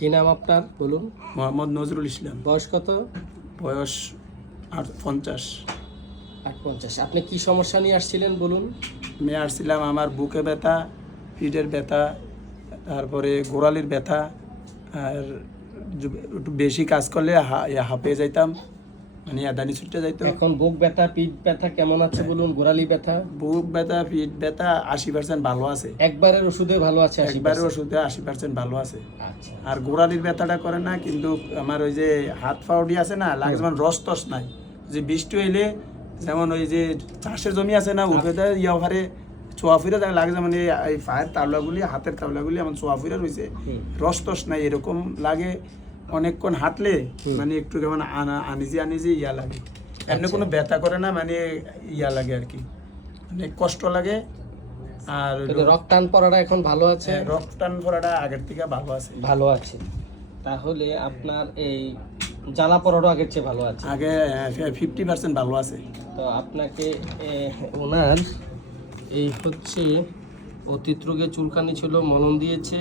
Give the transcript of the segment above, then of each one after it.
কি নাম আপনার বলুন? মোহাম্মদ নজরুল ইসলাম। বয়স কত? বয়স 50। 50। আপনি কি সমস্যা নিয়ে আসছিলেন বলুন? আমি আসছিলাম আমার বুকে ব্যথা, পিঠের ব্যথা, তারপরে গোড়ালির ব্যথা, আর একটু বেশি কাজ করলে হাঁপিয়ে যাইতাম, মানে আদানি ছুটে যাইতো। এখন বুক ব্যথা, পিঠ ব্যথা কেমন আছে বলুন? গোড়ালি ব্যথা? বুক ব্যথা, পিঠ ব্যথা 80% ভালো আছে। একবারের ওষুধে ভালো আছে? একবারের ওষুধে 80% ভালো আছে। আচ্ছা। আর গোড়ালির ব্যথাটা করে না, কিন্তু আমার ওই যে হাত পাউডি আছে না, লাগে যেমন রস টস নাই, যে বৃষ্টি হইলে যেমন ওই যে চাষের জমি আছে না, উঠে দেয় ওখানে চোয়া ফিরে লাগে, যেমন এই পায়ের তাওলাগুলি, হাতের তাওলাগুলি আমার চোয়া ফিরে রয়েছে, রস টস নাই, এরকম লাগে। অনেকক্ষণ হাঁটলে মানে একটু কেমন আনিজি ইয়া লাগে। এমনি কোনো ব্যথা করে না, মানে ইয়া লাগে আর কি, মানে কষ্ট লাগে। আর রক্তটান পড়াটা এখন ভালো আছে? রক্তটান পড়াটা আগের থেকে ভালো আছে। ভালো আছে। তাহলে আপনার এই জ্বালা পড়াটা আগের চেয়ে ভালো আছে? আগে 50% ভালো আছে। তো আপনাকে ওনার এই হচ্ছে অতীত রোগে চুলকানি ছিল, মলম দিয়েছে।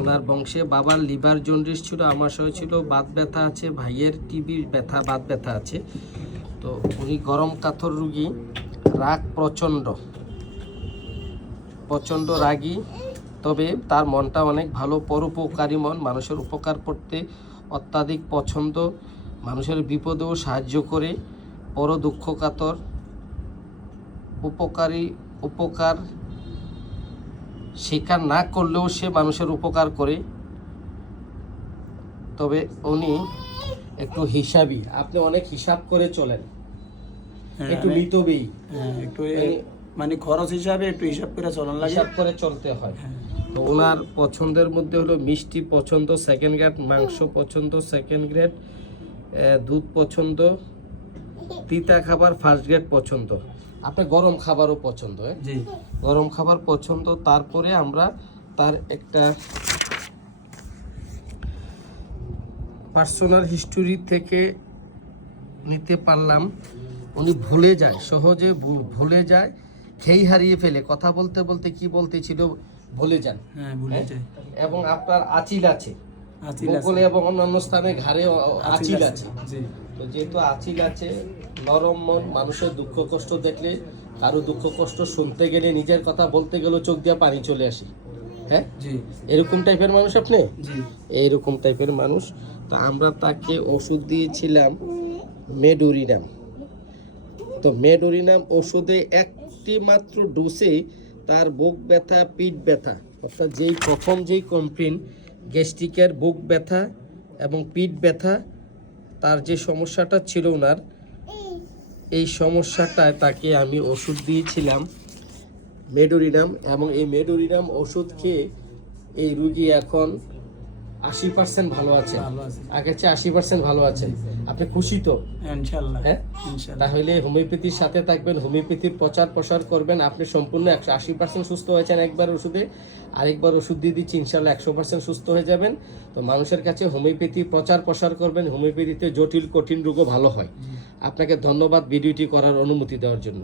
ওনার বংশে বাবার লিভার জন্ডিস ছিল, আমাশয় ছিল, বাত ব্যথা আছে, ভাইয়ের টিবি ব্যথা, বাত ব্যথা আছে। তো উনি গরম কাতর রুগী, রাগ প্রচণ্ড রাগী, তবে তার মনটা অনেক ভালো, পরোপকারী মন, মানুষের উপকার করতে অত্যাধিক পছন্দ, মানুষের বিপদেও সাহায্য করে, পর দুঃখ কাতর, উপকার স্বীকার না করলেও সে মানুষের উপকার করে। তবে উনি একটু হিসাবী, আপনি অনেক হিসাব করে চলেন, একটু মিতব্যয়ী, একটু মানে খরচ হিসাবে একটু হিসাব করে চলন লাগে, হিসাব করে চলতে হয়। তো ওনার পছন্দের মধ্যে হলো মিষ্টি পছন্দ, সেকেন্ড গ্রেড, মাংস পছন্দ, সেকেন্ড গ্রেড, দুধ পছন্দ, তিতা খাবার ফার্স্ট গ্রেড পছন্দ। আপনার গরম খাবারও পছন্দ? জি, গরম খাবার পছন্দ। তারপরে আমরা তার একটা পার্সোনাল হিস্টোরি থেকে নিতে পারলাম। উনি ভুলে যায়, সহজে ভুলে যায়, খেই হারিয়ে ফেলে, কথা বলতে বলতে কি বলতেছিল ভুলে যান। হ্যাঁ ভুলে যায়। এবং আপনার আঁচিল আছে আঁচিল বগলে এবং অন্যান্য স্থানে ঘাড়ে আঁচিল আছে। জি, তো যেহেতু আঁচিল আছে, নরম মন, মানুষের দুঃখ কষ্ট দেখলে, কারো দুঃখ কষ্ট শুনতে গেলে, নিজের কথা বলতে গেলেও চোখ দিয়ে পানি চলে আসে। হ্যাঁ জি, এরকম টাইপের মানুষ আপনি? জি, এইরকম টাইপের মানুষ। তো আমরা তাকে ওষুধ দিয়েছিলাম মেডোরিনাম। তো মেডোরিনাম ওষুধে একটি মাত্র ডোজে তার বুক ব্যথা, পিঠ ব্যথা, অর্থাৎ প্রথম যেই কমপ্লেন গ্যাস্ট্রিকের বুক ব্যথা এবং পিঠ ব্যথা, তার যে সমস্যাটা ছিল ওনার, এই সমস্যাটায় তাকে আমি ওষুধ দিয়েছিলাম মেডোরিনাম। এবং এই মেডোরিনাম ওষুধ খেয়ে এই রুগী এখন 80% ভালো আছে, আগের চেয়ে 80% ভালো আছে। আপনি খুশি তো? ইনশাআল্লাহ। হ্যাঁ, ইনশাআল্লাহ। তাহলে হোমিওপ্যাথির সাথে থাকবেন, হোমিওপ্যাথির প্রচার প্রসার করবেন। আপনি সম্পূর্ণ 180% সুস্থ হয়েছেন একবার ওষুধে, আরেকবার ওষুধ দিয়ে দিচ্ছি, ইনশাআল্লাহ 100% সুস্থ হয়ে যাবেন। তো মানুষের কাছে হোমিওপ্যাথি প্রচার প্রসার করবেন, হোমিওপ্যাথিতে জটিল কঠিন রোগও ভালো হয়। আপনাকে ধন্যবাদ ভিডিওটি করার অনুমতি দেওয়ার জন্য।